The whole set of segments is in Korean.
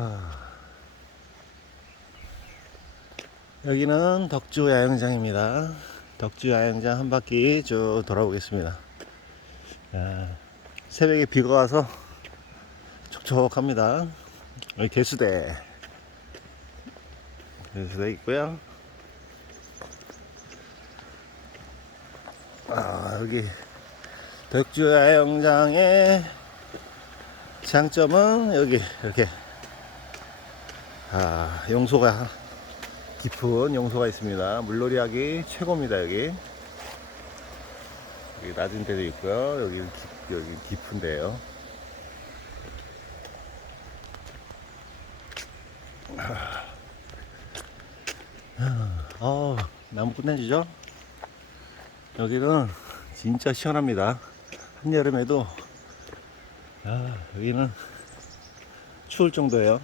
아. 여기는 덕주 야영장입니다. 덕주 야영장 한 바퀴 쭉 돌아보겠습니다. 아, 새벽에 비가 와서 촉촉합니다. 여기 개수대. 개수대 있고요. 아, 여기 덕주 야영장의 장점은 여기 이렇게 아, 용소가 깊은 용소가 있습니다. 물놀이 하기 최고입니다. 여기 여기 낮은 데도 있고요. 여기 깊, 여기 깊은 데요. 어, 나무 끝내주죠? 여기는 진짜 시원합니다. 한여름에도 아, 여기는 추울 정도예요.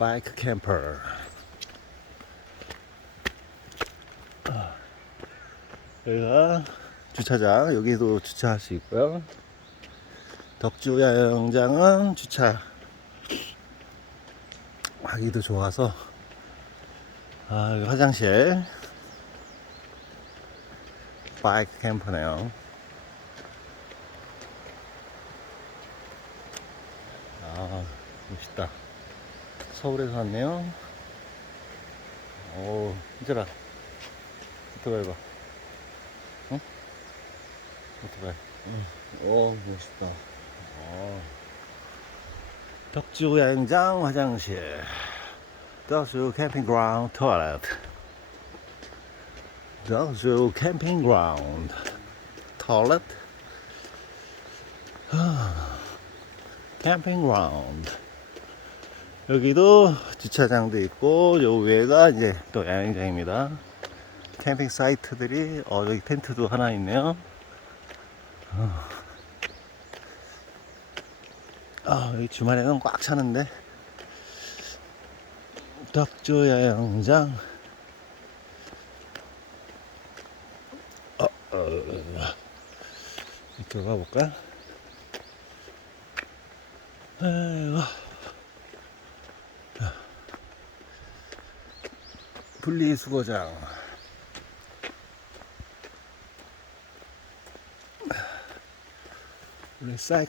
바이크 캠퍼. 아. 여기가 주차장, 여기도 주차할 수 있고요. 덕주 야영장은 주차 하기도 좋아서 아, 여기 화장실 바이크 캠퍼네요. 아, 멋있다. 서울에서 왔네요. 오, 힘들어. 오토바이 봐. 응? 오토바이. 응. 오, 멋있다. 어. 덕주 야영장 화장실. 덕주 캠핑 그라운드 토일렛. 덕주 캠핑 그라운드 토일렛. 캠핑 그라운드. 여기도 주차장도 있고 요 위에가 이제 또 야영장입니다. 캠핑 사이트들이 어 여기 텐트도 하나 있네요. 어. 아 여기 주말에는 꽉 차는데 덕주 야영장 어, 어, 이쪽 가볼까? 아이 분리수거장. 리사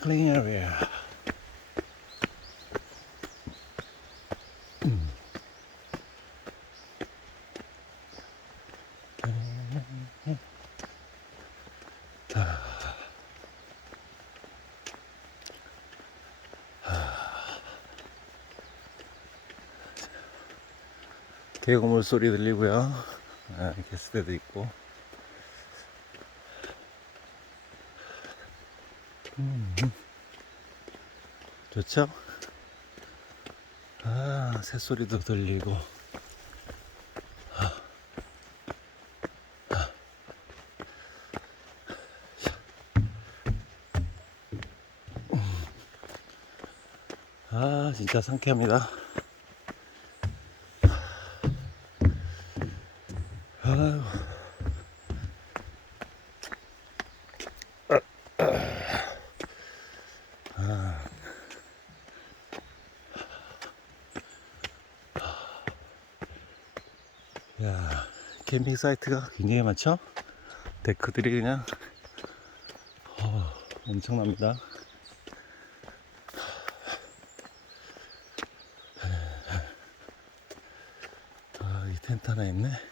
개고물 소리 들리고요. 아, 개수대도 있고. 음, 좋죠? 아, 새소리도 들리고. 아, 진짜 상쾌합니다. 아유. 야, 캠핑 사이트가 굉장히 많죠? 데크들이 그냥 어, 엄청납니다. 아, 이 텐트 하나 있네.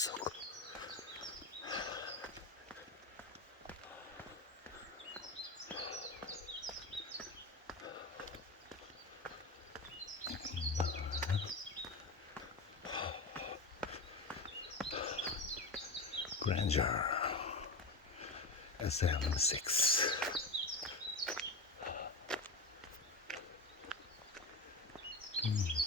sok. Grandeur. SM6. Mm.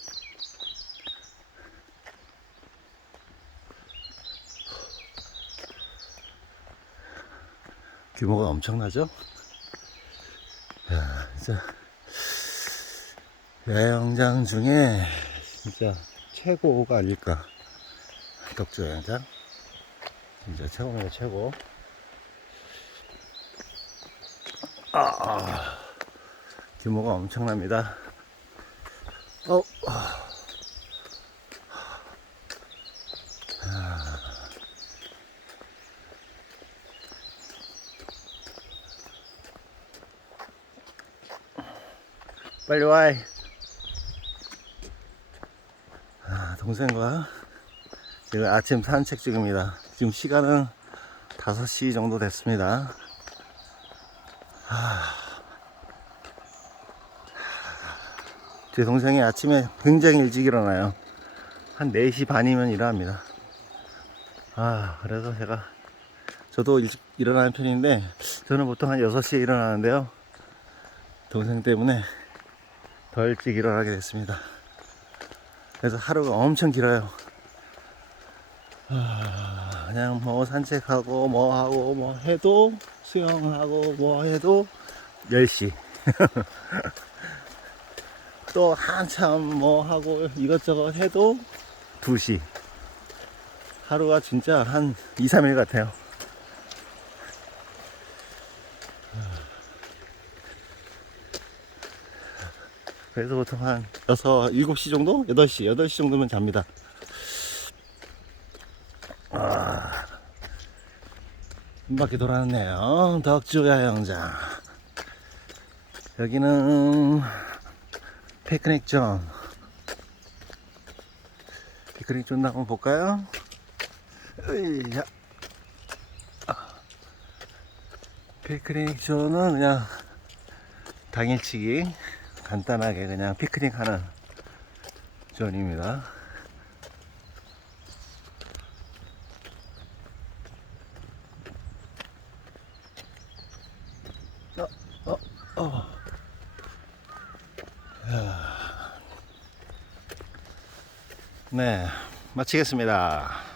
규모가 엄청나죠? 야, 진짜 야영장 중에 진짜 최고가 아닐까. 덕주 야영장. 진짜 최고입니다, 최고. 아, 아, 규모가 엄청납니다. 어, 아. 빨리 와. 아, 동생과 지금 아침 산책 중입니다. 지금 시간은 5시 정도 됐습니다. 아. 제 동생이 아침에 굉장히 일찍 일어나요. 한 4시 반이면 일어납니다. 아, 그래서 제가 저도 일찍 일어나는 편인데 저는 보통 한 6시에 일어나는데요. 동생 때문에 더 일찍 일어나게 됐습니다. 그래서 하루가 엄청 길어요. 아, 그냥 뭐 산책하고 뭐 하고 뭐 해도 수영하고 뭐 해도 10시. 또 한참 뭐 하고 이것저것 해도 2시. 하루가 진짜 한 2, 3일 같아요. 그래서 보통 한 6, 7시 정도? 8시, 8시 정도면 잡니다. 아, 한 바퀴 돌았네요. 덕주 야영장. 여기는 피크닉 존. 피크닉 존 한번 볼까요? 으이야. 아. 피크닉 존은 그냥 당일치기 간단하게 그냥 피크닉 하는 존입니다. 어, 어, 어. 야. 네, 마치겠습니다.